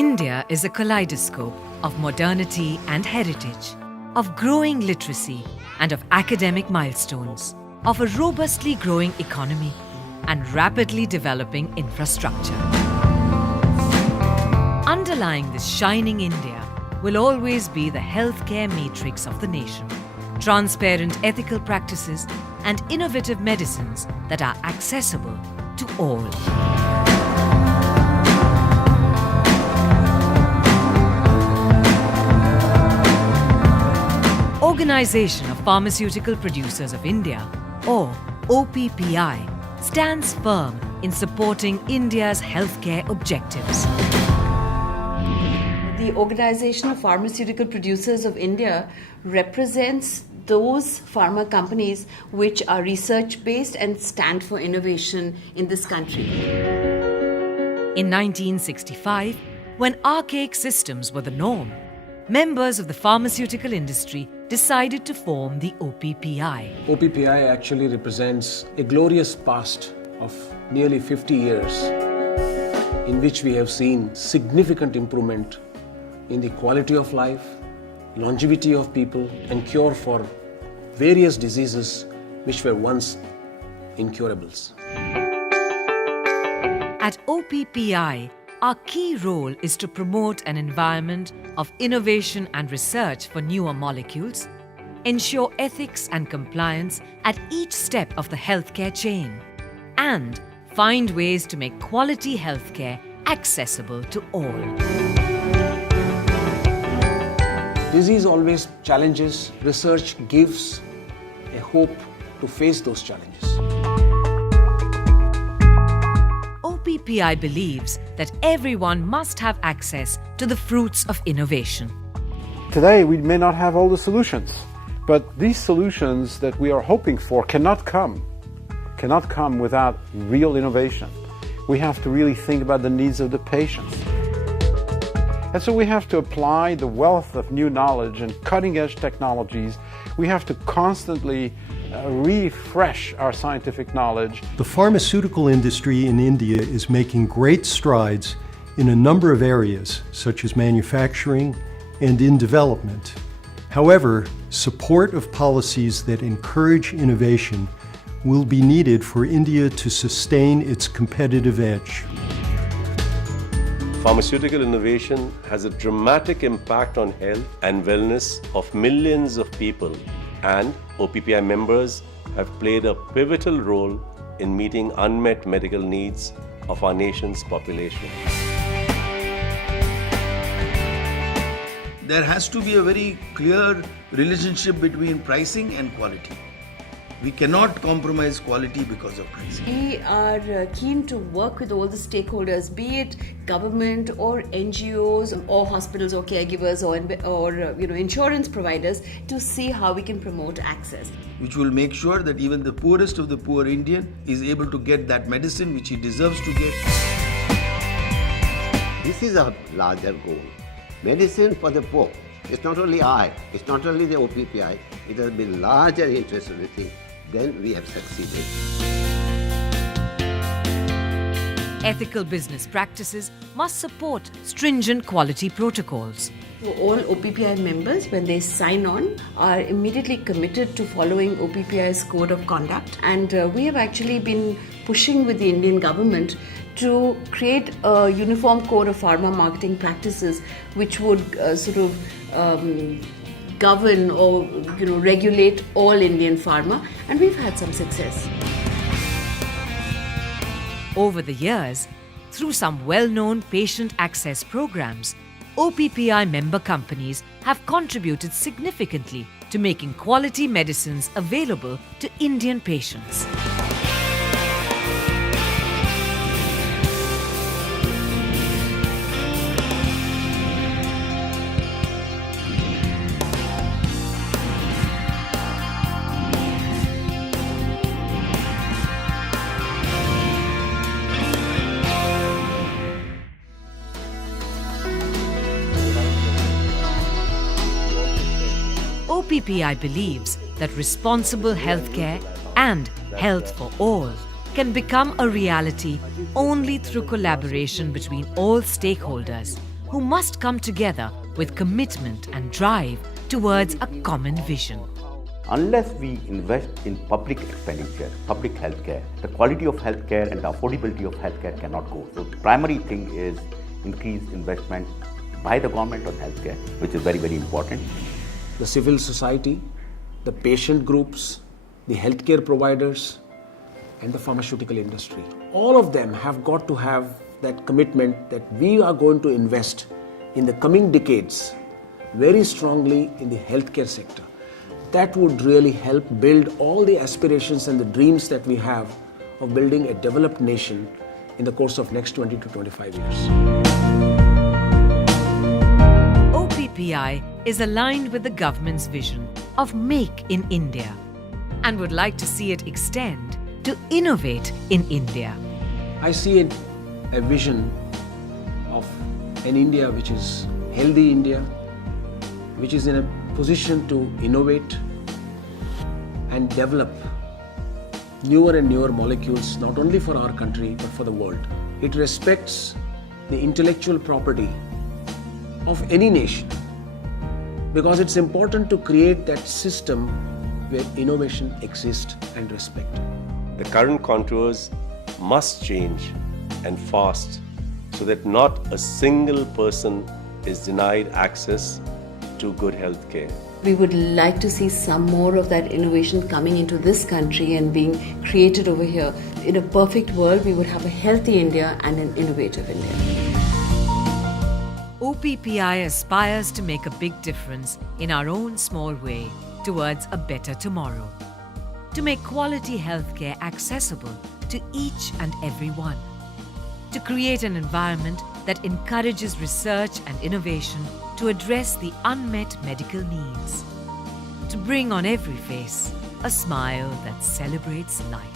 India is a kaleidoscope of modernity and heritage, of growing literacy and of academic milestones, of a robustly growing economy and rapidly developing infrastructure. Underlying this shining India will always be the healthcare matrix of the nation, transparent ethical practices and innovative medicines that are accessible to all. Organization of Pharmaceutical Producers of India, or OPPI, stands firm in supporting India's healthcare objectives. The Organization of Pharmaceutical Producers of India represents those pharma companies which are research-based and stand for innovation in this country. In 1965, when archaic systems were the norm, members of the pharmaceutical industry decided to form the OPPI. OPPI actually represents a glorious past of nearly 50 years in which we have seen significant improvement in the quality of life, longevity of people, and cure for various diseases which were once incurables. At OPPI, our key role is to promote an environment of innovation and research for newer molecules, ensure ethics and compliance at each step of the healthcare chain, and find ways to make quality healthcare accessible to all. Disease always challenges. Research gives a hope to face those challenges. OPPI believes that everyone must have access to the fruits of innovation. Today, we may not have all the solutions, but these solutions that we are hoping for cannot come without real innovation. We have to really think about the needs of the patients. And so we have to apply the wealth of new knowledge and cutting-edge technologies. We have to constantly refresh our scientific knowledge. The pharmaceutical industry in India is making great strides in a number of areas, such as manufacturing and in development. However, support of policies that encourage innovation will be needed for India to sustain its competitive edge. Pharmaceutical innovation has a dramatic impact on health and wellness of millions of people, and OPPI members have played a pivotal role in meeting unmet medical needs of our nation's population. There has to be a very clear relationship between pricing and quality. We cannot compromise quality because of pricing. We are keen to work with all the stakeholders, be it government or NGOs or hospitals or caregivers or insurance providers, to see how we can promote access. Which will make sure that even the poorest of the poor Indian is able to get that medicine which he deserves to get. This is a larger goal. Medicine for the poor. It's not only I, it's not only the OPPI, it has been larger interest in the thing. Then we have succeeded. Ethical business practices must support stringent quality protocols. So all OPPI members, when they sign on, are immediately committed to following OPPI's code of conduct. And we have actually been pushing with the Indian government to create a uniform code of pharma marketing practices which would govern or regulate all Indian pharma, and we've had some success. Over the years, through some well-known patient access programs, OPPI member companies have contributed significantly to making quality medicines available to Indian patients. OPPI believes that responsible healthcare and health for all can become a reality only through collaboration between all stakeholders who must come together with commitment and drive towards a common vision. Unless we invest in public expenditure, public healthcare, the quality of healthcare and the affordability of healthcare cannot go. So the primary thing is increased investment by the government on healthcare, which is very, very important. The civil society, the patient groups, the healthcare providers, and the pharmaceutical industry. All of them have got to have that commitment that we are going to invest in the coming decades very strongly in the healthcare sector. That would really help build all the aspirations and the dreams that we have of building a developed nation in the course of next 20 to 25 years. OPPI is aligned with the government's vision of Make in India and would like to see it extend to Innovate in India. I see a vision of an India which is healthy India, which is in a position to innovate and develop newer and newer molecules, not only for our country but for the world. It respects the intellectual property of any nation because it's important to create that system where innovation exists and respected. The current contours must change and fast so that not a single person is denied access to good health care. We would like to see some more of that innovation coming into this country and being created over here. In a perfect world, we would have a healthy India and an innovative India. OPPI aspires to make a big difference in our own small way towards a better tomorrow. To make quality healthcare accessible to each and every one. To create an environment that encourages research and innovation to address the unmet medical needs. To bring on every face a smile that celebrates life.